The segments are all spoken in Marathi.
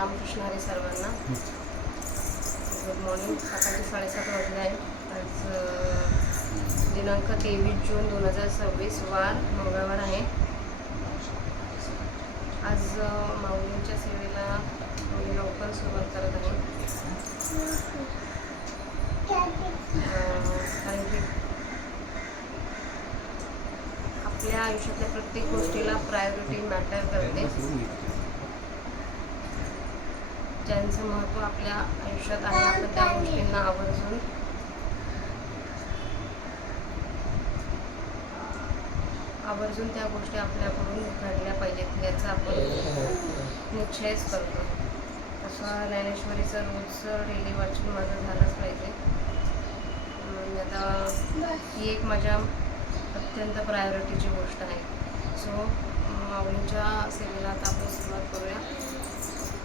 रामकृष्ण हरी सर्वांना. Good morning. सकाळचे 7:30 वाजले आहे. आज दिनांक 23 जून 2026 वार मंगळवार आहे. आज माऊलींच्या सेवेला मी लवकर सुरुवात करत आहे. कारण की आपल्या आयुष्यातल्या प्रत्येक गोष्टीला प्रायोरिटी मॅटर करते. ज्यांचं महत्त्व आपल्या आयुष्यात आहे आपण त्या गोष्टींना आवर्जून त्या गोष्टी आपल्याकडून घडल्या पाहिजेत याचा आपण निश्चयच करतो. तसं ज्ञानेश्वरीचं रोजचं डेली वाचन माझं झालंच पाहिजे. आता ही एक माझ्या अत्यंत प्रायोरिटीची गोष्ट आहे. सो माऊलींच्या सेवेला आता आपण सुरुवात करूया.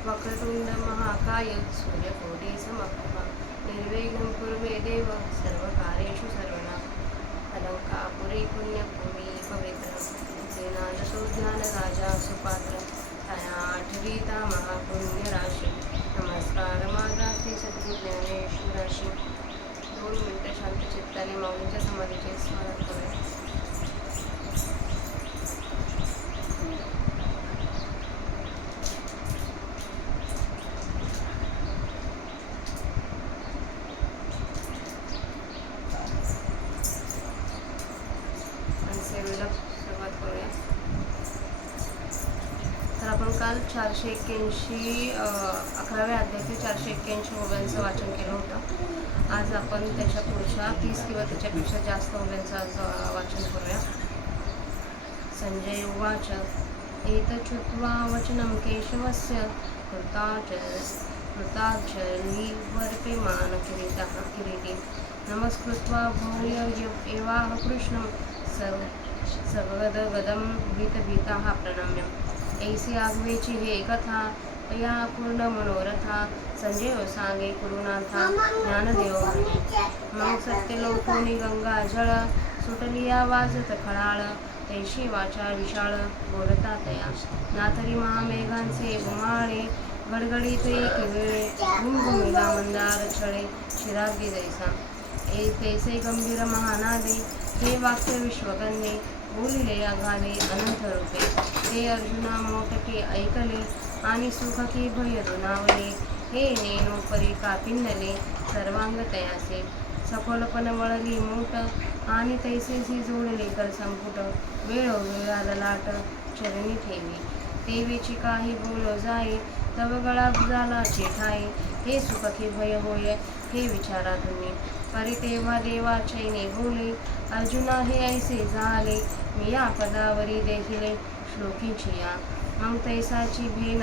वक्रतुंड महाकाय सूर्यकोटी समप्रभा निर्विघ्नं कुर्मे देव सर्वकार्येषु सर्वदा. अलंकापुरी पुण्यभूमी पवित्र सेनादशो ज्ञान राजा सुपात्र छाया आठवीता महापुण्य राशी. नमस्कार माझा श्री सद्गुरू ज्ञानेश्वराशी. 2 मिनिटं शांत चित्ताने माऊलींच्या समाधीचे स्मरण करूया. सेवेला सुरुवात करूया. तर आपण काल 481 11व्या अध्यायाचे 481 ओव्यांचं वाचन केलं होतं. आज आपण त्याच्या पुढच्या 30 किंवा त्याच्यापेक्षा जास्त ओव्यांचं आज वाचन करूया. संजय उवाच एतच्छ्रुत्वा वचनं केशवस्य कृताञ्जलिर्वर्पेमान् किरीटी नमस्कृत्वा भूय एवाह कृष्णं सगदगदं भीतभीताः प्रणम्य. ऐसी आगवेची हे कथा तया पूर्ण मनोरथा. संजय सांगे कुरुनाथा ज्ञानदेव मग सत्यलोकोनी गंगा जळ सुटली आवाजत खळाळ. तैशी वाचा विशाळ बोलता तया नाथरी महामेघांचे उमाळे. गडगडीत एक वेळे घुमघुमिला मंदार छळे शिराग्गी जैसा. तैसे गंभीर महानादे हे वाक्य विश्वगंधे. बोलिले अगाधे अनंत रूपे ते अर्जुना मोठके ऐकले. आणि सुख की भय रुणावले. हे नेनो परी कापिन्नले सर्वांग तयासे. सफलपण वळली मोठ आणि तैसेसी जोडले कर संपुट. वेळोवेळा ललाट चरणी ठेवी देवीची काही बोल जाये. तव गळा झाला चेठाये. हे सुख की भय होय हे विचारा तुम्ही. परी तेव्हा देवा चैने बोले अर्जुना हे ऐसे झाले. मी या पदावरी देखिले श्लोकीची या. मग तैसाची भेन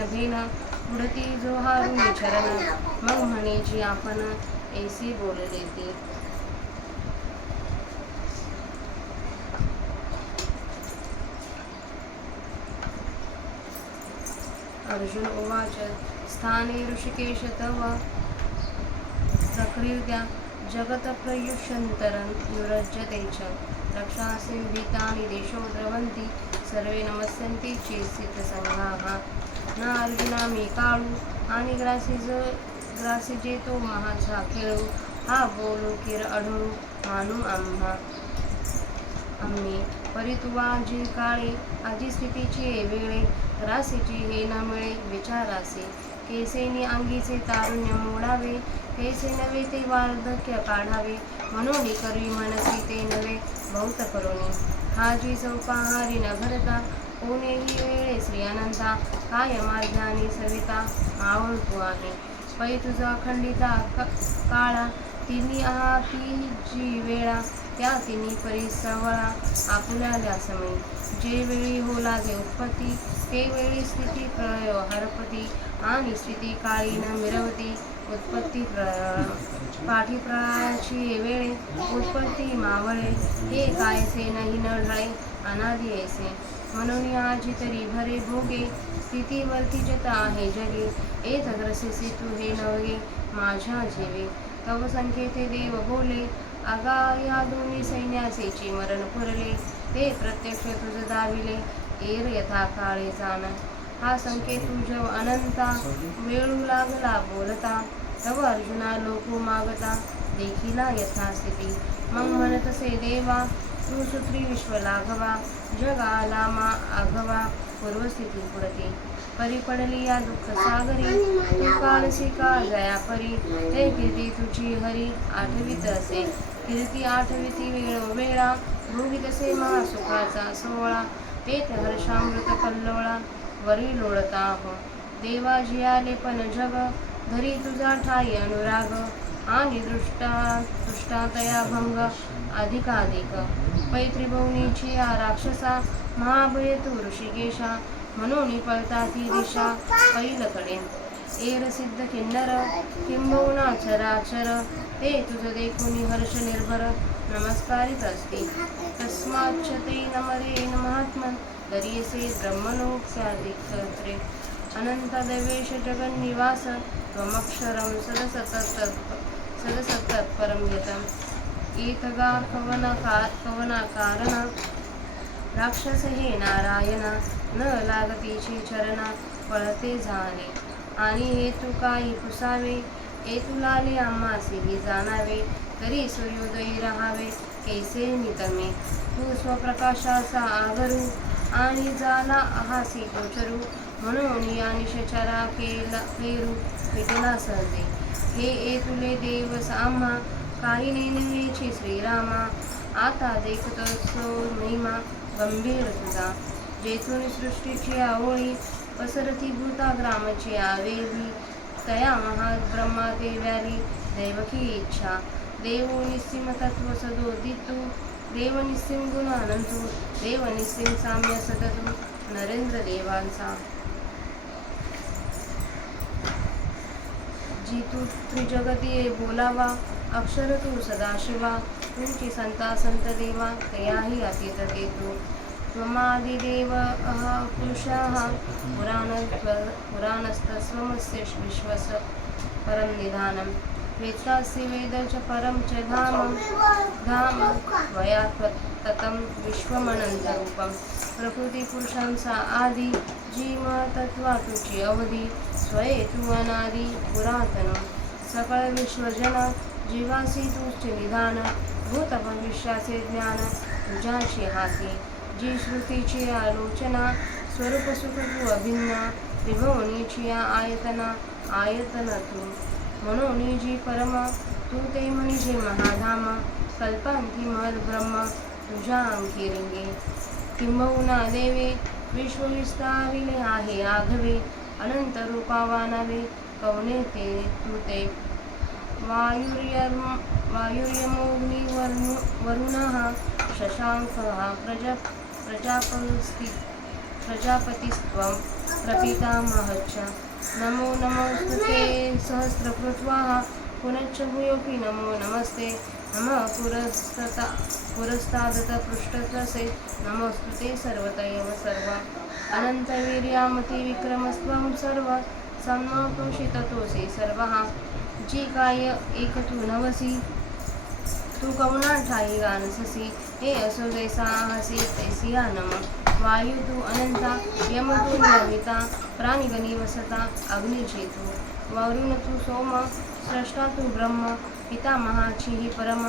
उडती जो हारुनी चरण. मग म्हणेची आपण ऐसी बोलले ती. अर्जुन उवाच स्थाने ऋषिकेश तव प्रकृत्या जगत प्रयुष्यन्तरं युरज्यते च. रक्षांसि भीतानि दिशो द्रवन्ति सर्वे नमस्यन्ति चेत्सितसंघाः. न अर्जुना मी काळू आणि ग्रासी जेतो महाचा खेळू. हा बोलू किर अढळू मानू आम्ही. परी तुवा जी काळे आजी स्थितीची वेळे. रासीची हे न मिळे विचारासे. केसेनी अंगीचे तारुण्य मोडावे. कैसे नव्हे ते वार्धक्य काढावे. म्हणून करी मनसी ते नव्हे बहुत करुणी. हा जी चौपाहारी न भरता कोणीही वेळे श्री अनंता. काय मार्गाने सविता आवडतो आहे. पै तुझा खंडिता काळा तिन्ही ती जी वेळा. त्या तिन्ही परी सवळा आपुल्या समयी. जे वेळी हो लागे उत्पत्ती ते वेळी स्थिती प्रलय हरपती. आणि स्थिती काळी न मिरवती उत्पत्ती पाठी प्रळयाची वेळे. उत्पत्ती मावळे हे कायसे नाही न ढळे अनादि ऐसे. म्हणून आजी तरी भरे भोगे स्थितीवरती जत आहे जगे. एत ग्रसिसी तू हे नवगे माझ्या जीवे. तव संकेते देव बोले आगा या दोन्ही सैन्यासेची मरण पुरले. ते प्रत्यक्ष तुझ दाविले एर यथा काळे जाण. हा संकेत तुझ अनंता वेळू लागला बोलता तव अर्जुना लोको मागता देखिला यथास्थिती मग म्हणतसे देवा तू सुत्री विश्व लाघवा जगाला मा आघवा पूर्वस्थिती पुढती परी पडली या दुःख सागरी तू कालसी का जया परी ते कीर्ती तुझी हरी आठवीत असे कीर्ती आठविती वेळा भोगितसे महासुखाचा सोहळा तेथ हर्षामृत कल्लोळा वरी लोळता हो देवा जियाले पण जग धरी तुझा ठाई अनुराग आणि दृष्टा तया भंग अधिकाधिक पैत्रिभुवनीची या राक्षसा महाभय तू ऋषिकेशा म्हणून पळता ती दिशा पैलकडे एर सिद्ध किन्नर किंबहुना चराचर ते तुझ देखुनी हर्ष निर्भर नमस्कारित असते तस्माच्च ते नमरे महात्मन दर्यसे ब्रह्मलोक्याधिकत्रे अनंत देवेश जगन्निवास त्वमक्षरं सदसत्तत्परं यतं एतगा कवनाकारण राक्षस हे नारायण न लागतीचे चरणा पळते झाले आणि हे तू काही पुसावे ए तुलाले आम्हासेही जाणावे तरी सूर्योदयी राहावे कैसे नितमे तू स्वप्रकाशाचा आगरू आणि जाला आहासी गोचरू म्हणून या निशचरा पेरू मिटला सहजे हे ए तुले देवस आम्हा काही नेनवेची श्रीरामा आता देखतोस महिमा गंभीर तुझा जेथून सृष्टीची आवळी पसरती भूता ग्रामची आवेली तया महाब्रह्मा देव्याली दैवकी इच्छा देव निस्सिम तत्व सदोदितू देव निस्सिम गुण अनंतू देव निस्सिम साम्य सततू नरेंद्र देवांचा जितू त्रिजगती बोलावा अक्षर तू सदाशिवा तुमची संता संत देवा तयाही अतीत ते तू त्वमादिदेव पुरुषः पुराणस्तस्वमस्य विश्वस परं निधानं वेत्तासि वेद च परं च धाम त्वया ततं विश्वमनन्तरूपं प्रकृतिपुरुषांचा आदि जीव तत्वा तुझी अवधी स्वये तू अनादि पुरातन सकळ विश्वजन जीवासी तुझे निधान भूत भविष्याचे ज्ञान तुझ्याची हाती जी श्रुतीची आलोचना स्वरूप सुख तू अभिन्न त्रिभुवनीची आयतन तू म्हणून जी परम तू ते म्हणजे महाधाम कल्पांती महद ब्रह्म तुझ्या अंकी रिंगे किंबहुना देवे विश्वविस्तारिले आहे आघवे अनंत रूपावानावे कवने ते तू ते वायुर्यमोग्निवरुणः शशाङ्कः प्रजापतिस्त्वं प्रपितामहश्च नमो नमोस्तुते सहस्रकृत्वाः पुनश्च भूयोऽपि नमो नमस्ते नमः पुरस्तादत पृष्ठतसे नमोस्तुते सर्वतैव सर्व अनन्तवीर्यामतिविक्रमस्त्वं सर्व सम्मोषिततोऽसि सर्वः जी काय एक तू नवसी तू कवना ठाई गानससी हे असो जैसा हसी तैसिया नम वायू तू अनंता यम तू नविता प्राणिगणी वसता अग्नि चेतू वरुण तू सोम स्रष्टा तू ब्रह्म पितामहाची ही परम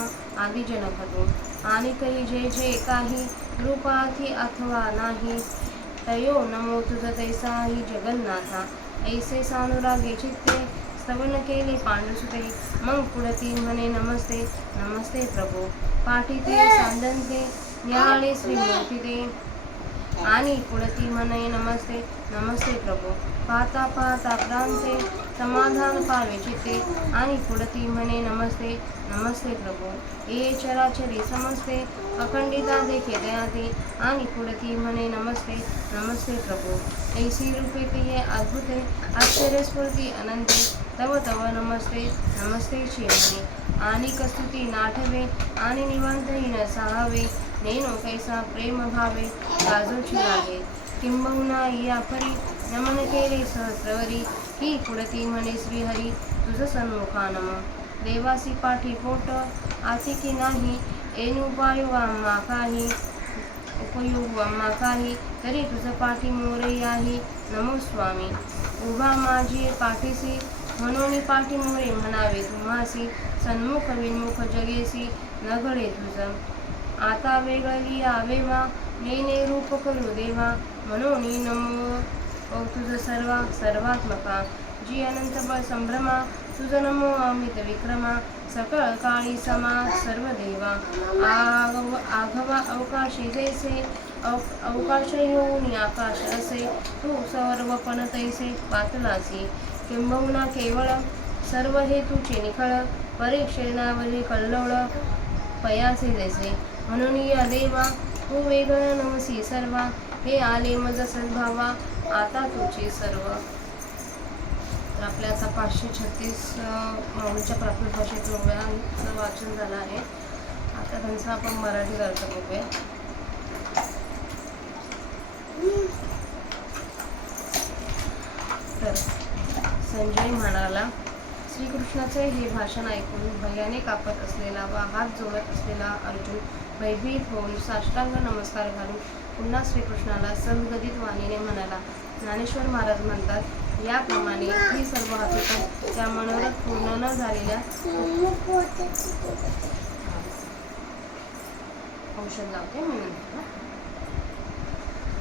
आदिजनक तू आणि काही जे जे काही रूपार्थी अथवा नाही तयो नमो तुझ तैसा ही जगन्नाथा ऐसे सानुरागे चित्ते स्तवन केले पांडुसुते मग पुढती म्हणे नमस्ते नमस्ते प्रभो पाठीते सांदनते न्याहाळे श्रीमूर्ती ते आणि पुढती म्हणे नमस्ते नमस्ते प्रभो पाहता पाहता प्रांते समाधान पावे चित्ते आणि पुढती म्हणे नमस्ते नमस्ते प्रभो ये चराचरी समजते अखंडिता देखे दयाते आणि पुढती म्हणे नमस्ते नमस्ते प्रभो ऐसी रूपे ते अद्भुते आश्चर्यस्फूर्ती अनंते तव तव नमस्ते नमस्ते चिरणे आणि कस्तुती नाठवे आणि निवांतही न साहावे नेनो कैसा प्रेम भावे गाजोची लागे किंबहुना या परी नमन केले सहस्रवरी ही पुढती म्हणे श्रीहरी तुझ सन्मुखा नम देवासी पाठी पोट आती की नाही एनुपायो आम्हा काही उपयोग आम्हा काही तरी तुझ पाठी मोरे आहे नमो स्वामी. उभा माझी पाठीसी म्हणून पाठीमोरे म्हणावे तुम्हासी. सन्मुख विन्मुख जगेसी न घडे तुझ. आता वेगळी आवेवा येणे रूप करू देवा. म्हणून नमो तुझ सर्वात्मका. जी अनंत बळ संभ्रमा तुझ नमो अमित विक्रमा. सकळ काळी समा सर्व देवा. आघवा अवकाशी जैसे अवकाश येऊन आकाश असे. तू सर्वपण तैसे पातलासी. किंबहुना केवळ सर्व हे तुझे निखळ. परीक्षेनावरी कल्लोळ पयासे जैसे. म्हणून या देवा तू वेगळ नवसी सर्वा. हे आले मज सद्भावा आता तुझे सर्व. तर आपल्या आता 536 माऊलीच्या प्राकृत भाषेत ओव्यांचं वाचन झालं आहे. आता त्यांचा आपण मराठी अर्थ बघूया. तर संजय म्हणाला, श्रीकृष्णाचे हे भाषण ऐकून भयाने कापत असलेला व हात जोडत असलेला अर्जुन भयभीत होऊन साष्टांग नमस्कार घालून पुन्हा श्रीकृष्णाला सद्गदित वाणीने म्हणाला. ज्ञानेश्वर महाराज म्हणतात, याप्रमाणे ही सर्व हकीकत त्या मनोरथ पूर्ण न झालेल्या औषध लावते म्हणून.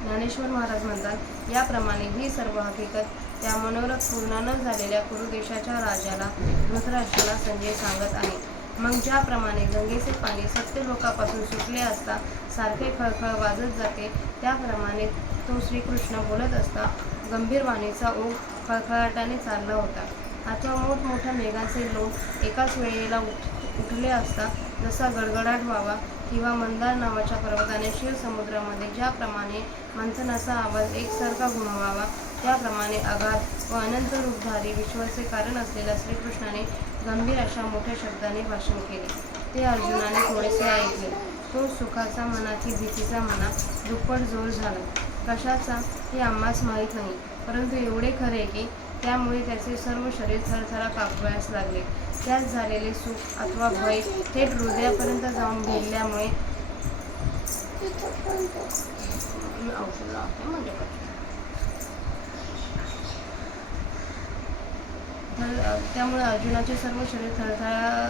ज्ञानेश्वर महाराज म्हणतात, याप्रमाणे ही सर्व हकीकत त्या मनोरथ पूर्ण न झालेल्या कुरुदेशाच्या राजाला धृतराष्ट्राला संजय सांगत आहे. मग ज्याप्रमाणे गंगेचे पाणी सत्य लोकापासून सुटले असता सारखे खळखळ वाजत जाते, त्याप्रमाणे तो श्रीकृष्ण बोलत असता गंभीर वाणीचा ओघ खळखळाटाने चालला होता. अथवा मोठमोठ्या मेघांचे लोट एकाच वेळेला उठले असता जसा गडगडाट व्हावा किंवा मंदार नावाच्या पर्वताने शिव समुद्रामध्ये ज्याप्रमाणे मंथनाचा आवाज एकसारखा घुमवावा, त्याप्रमाणे अगाध व अनंत रूपधारी विश्वाचे कारण असलेल्या श्रीकृष्णाने गंभीर अशा मोठ्या शब्दाने भाषण केले. ते अर्जुनाने थोडेसे ऐकले. तो सुखाचा म्हणा की भीतीचा म्हणा दुप्पट जोर झाला. कशाचा हे आम्हास माहीत नाही, परंतु एवढे खरे की त्यामुळे त्याचे सर्व शरीर थरथरा कापवायस लागले. त्यात झालेले सुख अथवा भय थेट हृदयापर्यंत जाऊन भिडल्यामुळे त्यामुळे अर्जुनाचे सर्व शरीर थरथरा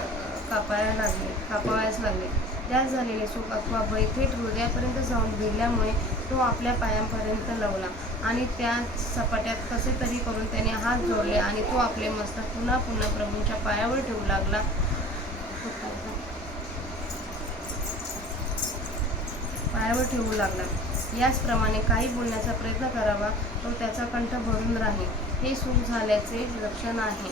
कापावयास लागले. त्यात झालेले सुख अथवा भय थेट हृदयापर्यंत जाऊन भिडल्यामुळे तो आपल्या पायांपर्यंत लवला आणि त्या सपाट्यात कसे तरी करून त्याने हात जोडले आणि तो आपले मस्तक पुन्हा पुन्हा प्रभूंच्या पायावर ठेवू लागला. याचप्रमाणे काही बोलण्याचा प्रयत्न करावा तो त्याचा कंठ भरून राहील. हे सुख झाल्याचे लक्षण आहे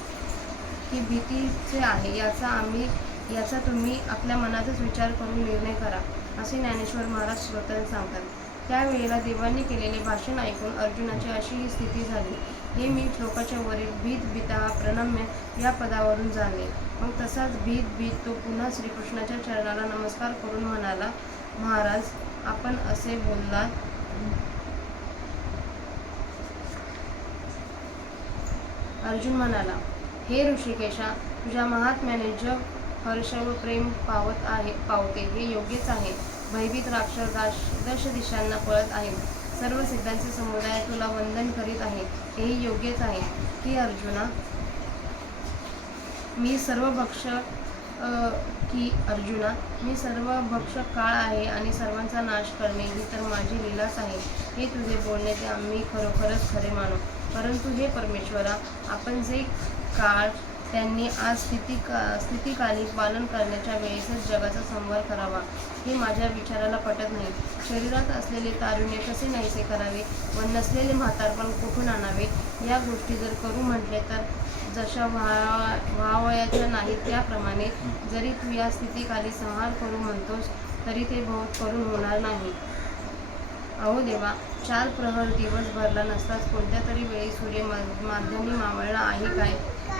की भीतीचे आहे याचा तुम्ही आपल्या मनातच विचार करून निर्णय करा, असे ज्ञानेश्वर महाराज श्रोत्यांना सांगतात. त्यावेळेला देवांनी केलेले भाषण ऐकून अर्जुनाची अशी ही स्थिती झाली. हे मी श्लोकाच्या वरील भीत भीता प्रणम्य या पदावरून जाणले. मग तसाच भीत तो पुन्हा श्रीकृष्णाच्या चरणाला नमस्कार करून म्हणाला, महाराज आपण असे बोललात. अर्जुन म्हणाला, हे ऋषिकेशा, तुझ्या महात्म्याने जग हर्ष व प्रेम पावते हे योग्यच आहे. भयभीत राक्षस दश दिशांना पळत आहेत. सर्व सिद्धांचे समुदाय तुला वंदन करीत आहे, हेही योग्यच आहे. की अर्जुना, मी सर्वभक्षक काळ आहे आणि सर्वांचा नाश करणे ही तर माझी लीलाच आहे. हे तुझे बोलणे ते आम्ही खरोखरच खरे मानू. परंतु हे परमेश्वरा, आपण जे काळ त्यांनी आज स्थितिकाली पालन करण्याच्या वेळेसच जगाचा संहार करावा, हे माझ्या विचाराला पटत नाही. शरीरात असलेले तारुण्य कसे नाहीसे करावे व नसलेले म्हातारपण कुठून आणावे, या गोष्टी जर करू म्हटले तर जशा व्हावयाच्या नाहीत, त्याप्रमाणे जरी तू या स्थितिकाली संहार करू म्हणतोस तरी ते बहुत करून होणार नाही. अहो देवा, 4 प्रहर दिवस भरला नसताच कोणत्या तरी वेळी सूर्य माध्यमी मावळला आहे काय?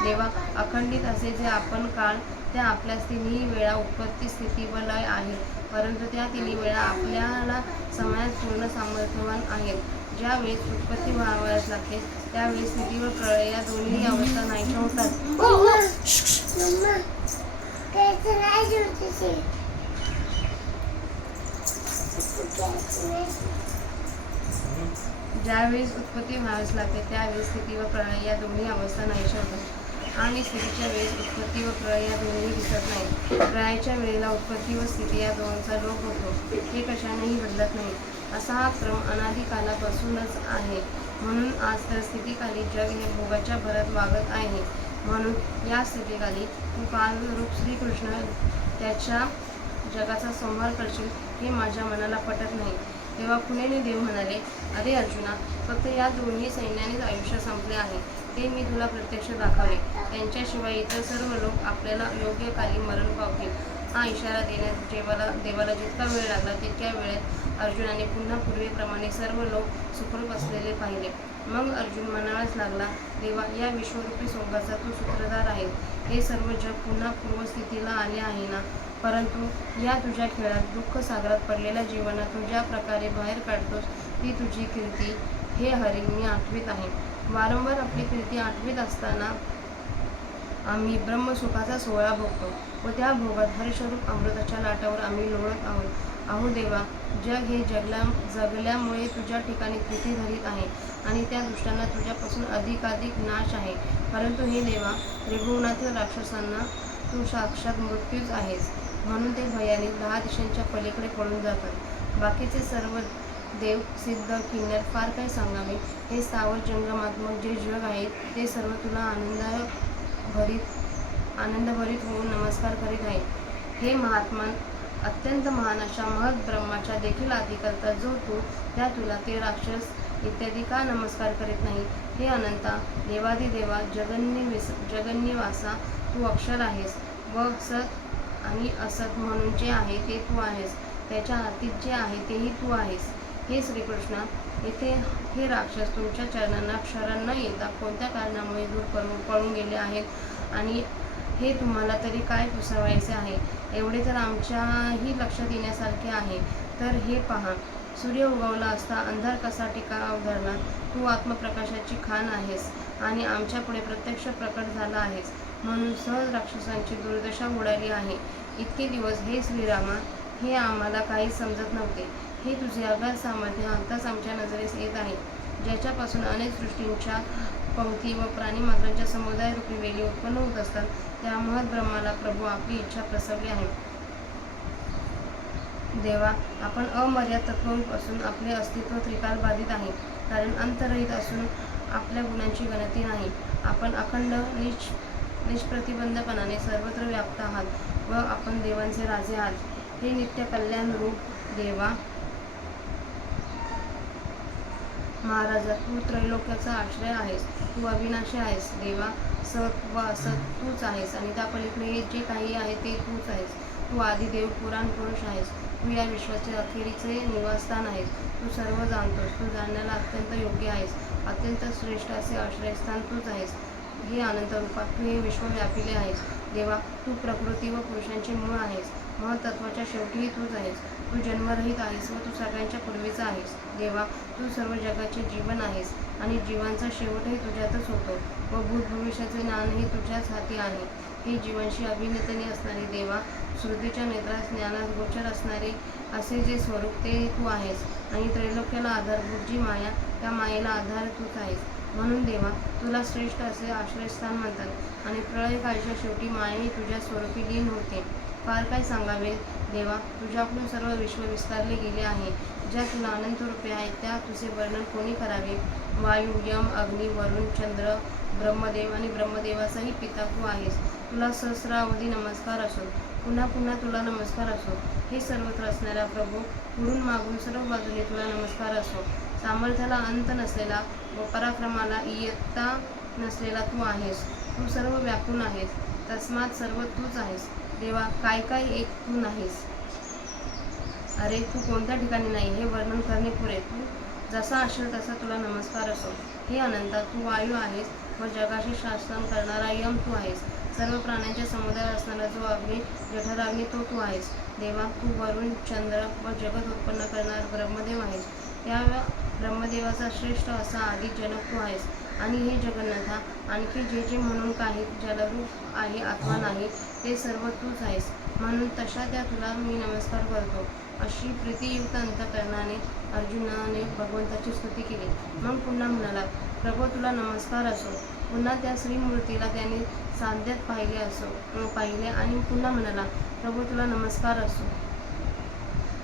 देवा, अखंडित असे जे आपण काळ त्या आपल्या तिन्ही वेळा उत्पत्ती स्थिती व लय आहे, परंतु त्या तिन्ही वेळा आपल्याला समयात पूर्ण सामर्थ्यवान आहेत. ज्या वेळेस उत्पत्ती व्हावयास लागते त्यावेळी स्थिती व प्रलय या दोन्ही अवस्था नाहीशा होतात. ज्यावेळेस उत्पत्ती व्हावीच लागते त्यावेळेस स्थिती व प्रलय या दोन्ही अवस्था नाहीशा होतात आणि स्थितीच्या वेळेस उत्पत्ती व प्रलय या दोन्ही दिसत नाही. प्रलयाच्या वेळेला उत्पत्ती व स्थिती या दोनचा लोप होतो. हे कशानेही बदलत नाही. असा हा क्रम अनादी कालापासूनच आहे. म्हणून आज तर स्थितीकाली जग हे भोगाच्या भरात वागत आहे. म्हणून या स्थितीकाली तू कालरूप श्रीकृष्ण त्याच्या जगाचा संहार करशील हे माझ्या मनाला पटत नाही. तेव्हा कुणेने देव म्हणाले, अरे अर्जुना, फक्त या दोन्ही सैन्यानेच आयुष्य संपले आहे. ते मी तुला प्रत्यक्ष दाखवले. त्यांच्याशिवाय इतर सर्व लोक आपल्याला योग्य काली मरण पावतील. हा इशारा देण्यात देवाला जितका वेळ लागला तितक्या वेळेत अर्जुनाने पुन्हा पूर्वीप्रमाणे सर्व लोक सुखरूप असलेले पाहिले. मग अर्जुन म्हणायलाच लागला, देवा, या विश्वरूपी सोंगाचा तू सूत्रधार आहेस. हे सर्व जग पुन्हा पूर्वस्थितीला आले आहे ना? परंतु या तुझ्या खेळात दुःख सागरात पडलेल्या जीवांना तू ज्या प्रकारे बाहेर काढतोस ती तुझी कीर्ती हे हरी मी आठवीत आहे. वारंवार आपली कीर्ती आठवीत असताना आम्ही ब्रह्मसुखाचा सोहळा भोगतो व त्या भोगात हरिस्वरूप अमृताच्या लाटावर आम्ही लोळत आहोत. अहो देवा, जग हे जगल्यामुळे तुझ्या ठिकाणी प्रीती धरीत आहे आणि त्या दृष्टांना तुझ्यापासून अधिकाधिक नाश आहे. परंतु हे देवा, त्रिभुवनातील राक्षसांना तू साक्षात मृत्यूच आहेस. म्हणून ते भयाने 10 दिशांच्या पलीकडे पळून जातात. बाकीचे सर्व देव, सिद्ध, किन्नर फार काही सांगावे. हे स्थावर जंगमात्मक जे जग आहे ते सर्व तुला आनंदभरीत होऊन नमस्कार करीत आहे. हे महात्मा, अत्यंत महान अशा महत् ब्रह्माच्या देखील आदिकर्ता जो तू, त्या तुला ते राक्षस इत्यादी का नमस्कार करीत नाही? हे अनंता, देवादिदेवा, जगन्निवासा, तू अक्षर आहेस व सत आणि असत म्हणून जे आहे ते तू आहेस. त्याच्या हातीत जे आहे तेही तू आहेस. हे श्रीकृष्णा, येथे हे राक्षस तुमच्या चरणांना शरण न येता कोणत्या कारणामुळे दूर पळून गेले आहेत आणि हे तुम्हाला तरी काय पुसवायचे आहे? एवढे तर आमच्याही लक्षात येण्यासारखे आहे. तर हे पहा, सूर्य उगवला असता अंधार कसा टिकाव धरला. तू आत्मप्रकाशाची खाण आहेस आणि आमच्या पुढे प्रत्यक्ष प्रकट झाला आहेस. म्हणून सहज राक्षसांची दुर्दशा उडाली आहे. इतके दिवस हे श्रीरामा, हे आम्हाला काहीच समजत नव्हते. हे तुझे अगाध सामर्थ्य आत्ताच आमच्या नजरेस येत आहे. ज्याच्यापासून अनेक सृष्टींच्या पंक्ती व प्राणीमात्रांच्या समुदाय रूपी वेली उत्पन्न होत असतात, त्या महत् ब्रह्माला प्रभू आपली इच्छा प्रसवली आहे. देवा, आपण अमर्याद तत्वरूप असून आपले अस्तित्व त्रिकालबाधित आहे. कारण अंतरहित असून आपल्या गुणांची गणती नाही. आपण अखंड निष्प्रतिबंधपणाने सर्वत्र व्याप्त आहात व आपण देवांचे राजे आहात. हे नित्य कल्याण रूप देवा महाराजा, तू त्रैलोक्याचा आश्रय आहेस. तू अविनाशी आहेस. देवा, सत व असत तूच आहेस आणि त्या पलीकडे जे काही आहे ते तूच आहेस. तू आदिदेव, पुराण पुरुष आहेस. तू या विश्वाचे अखेरीचे निवासस्थान आहेस. तू सर्व जाणतोस. तू जाणण्याला अत्यंत योग्य आहेस. अत्यंत श्रेष्ठ असे आश्रयस्थान तूच आहेस. हे अनंत रूपा, तू हे विश्व व्यापिले आहेस. देवा, तू प्रकृती व पुरुषांचे मूळ आहेस. महत्त्वाच्या शेवटीही तूच आहेस. तू जन्मरहित आहेस व तू सगळ्यांच्या पूर्वीचा आहेस. देवा, तू सर्व जगाचे जीवन आहेस आणि जीवांचा शेवटही तुझ्यातच होतो व भूतभविष्याचे ज्ञानही तुझ्याच हाती आहे. हे जीवांशी अभिन्नतेने असणारे देवा, श्रुतीच्या नेत्रास ज्ञानास गोचर असणारे असे जे स्वरूप ते तू आहेस आणि त्रैलोक्याला आधारभूत जी माया, त्या मायेला आधार तूच आहेस. म्हणून देवा, तुला श्रेष्ठ असे आश्रयस्थान म्हणतात आणि प्रळयकाळच्या शेवटी मायाही तुझ्या स्वरूपी लीन होते. फार काय सांगावे देवा, तुझ्याकडून सर्व विश्व विस्तारले गेले आहे. ज्या तुला अनंत रूपे आहेत त्या तुझे वर्णन कोणी करावे? वायू, यम, अग्नी, वरुण, चंद्र, ब्रह्मदेव आणि ब्रह्मदेवाचाही पिता तू आहेस. तुला सहस्रावधी नमस्कार असो. पुन्हा पुन्हा तुला नमस्कार असो. हे सर्वत्र असणाऱ्या प्रभू, पुढून मागून सर्व बाजूने तुला नमस्कार असो. सामर्थ्याला अंत नसलेला व पराक्रमाला इयत्ता नसलेला तू आहेस. तू सर्व व्यापून आहेस. तस्मात सर्व तूच आहेस. देवा, काय काय एक तू नाहीस. अरे, तू कोणत्या ठिकाणी नाही हे वर्णन करणे पुरे. तू जसा असेल तसा तुला नमस्कार असो. हे अनंता, तू वायू आहेस व जगाशी शासन करणारा यम तू आहेस. सर्व प्राण्यांच्या समुदायात असणारा जो अग्नी, जठराग्नी, तो तू आहेस. देवा, तू वरुण, चंद्र व जगत उत्पन्न करणारा ब्रह्मदेव आहेस. त्या ब्रह्मदेवाचा श्रेष्ठ असा आदी जनक तू आहेस. आणि हे जगन्नाथा, आणखी जे जे म्हणून काही जलरूप आहे, आत्मा नाही, ते सर्व तूच आहेस. म्हणून तशा त्या तुला मी नमस्कार करतो. अशी प्रीतियुक्त अंतकरणाने अर्जुनाने भगवंताची स्तुती केली. मग पुन्हा म्हणाला, प्रभो तुला नमस्कार असो. पुन्हा त्या श्रीमूर्तीला त्याने सांध्यात पाहिले आणि पुन्हा म्हणाला, प्रभो तुला नमस्कार असो.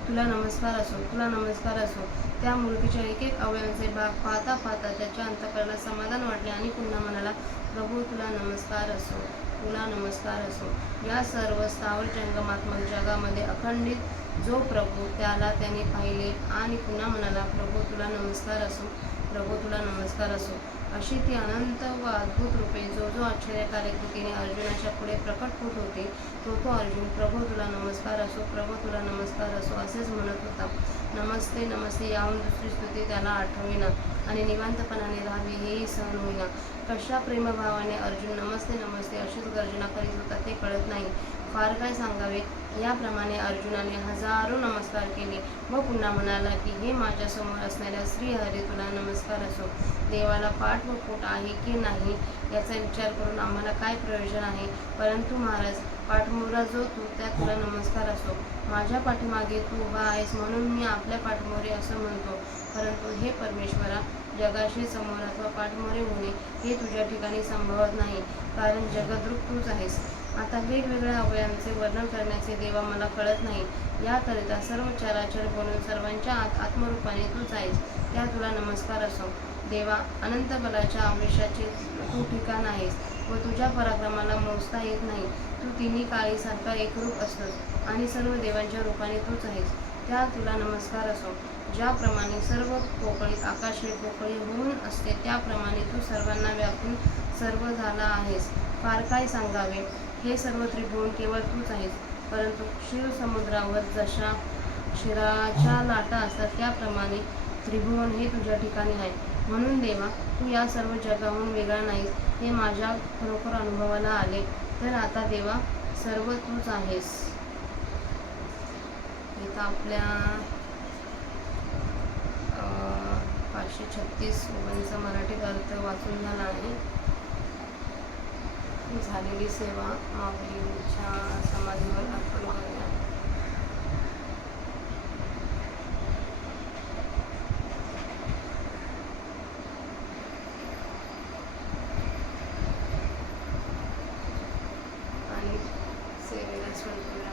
तुला नमस्कार असो. तुला नमस्कार असो. त्या मूर्तीच्या एक एक अवयवांचे भाग पाहता पाहता त्याच्या अंतःकरणात समाधान वाटले आणि पुन्हा म्हणाला, प्रभू तुला नमस्कार असो. तुला नमस्कार असो. या सर्व स्थावर जंगमात्मक जगामध्ये अखंडित जो प्रभू त्याला त्याने पाहिले आणि पुन्हा म्हणाला, प्रभू तुला नमस्कार असो. प्रभू तुला नमस्कार असो. अशी ती अनंत व अद्भुत रूपे जो आश्चर्यकारक रीतीने अर्जुनाच्या पुढे प्रकट होत होते, तो अर्जुन प्रभू तुला नमस्कार असो. प्रभू तुला नमस्कार असो असेच म्हणत होता. नमस्ते नमस्ते याहून दुसरी स्तुती त्याला आठवेना आणि निवांतपणाने राहावे हेही सहन होईना. कशा प्रेमभावाने अर्जुन नमस्ते नमस्ते अशीच गर्जना करीत होता ते कळत नाही. फार काय सांगावे. याप्रमाणे अर्जुनाने हजारो नमस्कार केले व पुन्हा म्हणाला की, हे माझ्या समोर असणाऱ्या श्रीहरी तुला नमस्कार असो. देवाला पाठ व पोट आहे की नाही याचा विचार करून आम्हाला काय प्रयोजन आहे. परंतु महाराज, पाठमोरा जो तू त्या तुला नमस्कार असो. माझ्या पाठीमागे तू उभा आहेस म्हणून मी आपल्या पाठमोरे असं म्हणतो. परंतु हे परमेश्वरा, जगाशी समोर अथवा पाठमोरे होणे हे तुझ्या ठिकाणी संभवत नाही, कारण जगद्रूप तूच आहेस. आता वेगवेगळ्या अवयवांचे वर्णन करण्याचे देवा मला कळत नाही. याकरिता सर्व चराचर बनून सर्वांच्या आत्मरूपाने तूच आहेस, त्या तुला नमस्कार असो. देवा, अनंत बलाच्या आवेशाचे तू ठिकाण आहेस व तुझ्या पराक्रमाला मोजता येत नाही. तू तिन्ही काळीसारखा एकरूप असतोस आणि सर्व देवांच्या रूपाने तूच आहेस, त्या तुला नमस्कार असो. ज्याप्रमाणे सर्व पोकळीत आकाश पोकळी होऊन असते, त्याप्रमाणे तू सर्वांना व्यापून सर्व झाला आहेस. फार काय सांगावे. हे सर्व त्रिभुवन केवळ तूच आहेस. परंतु क्षीरसमुद्रावर जशा क्षीराच्या लाटा असतात, त्याप्रमाणे त्रिभुवन हे तुझ्या ठिकाणी आहे. म्हणून देवा, तू या सर्व जगाहून वेगळा नाहीस हे माझ्या खरोखर अनुभवाला आले. तर आता देवा, सर्व तूच आहेस. इथं आपल्या 536 ओव्यांचा मराठीत अर्थ वाचून झाला आहे. झालेली सेवा माऊलींच्या समाधीवर अर्पण करूया. आणि सेवेला स्वयंपाक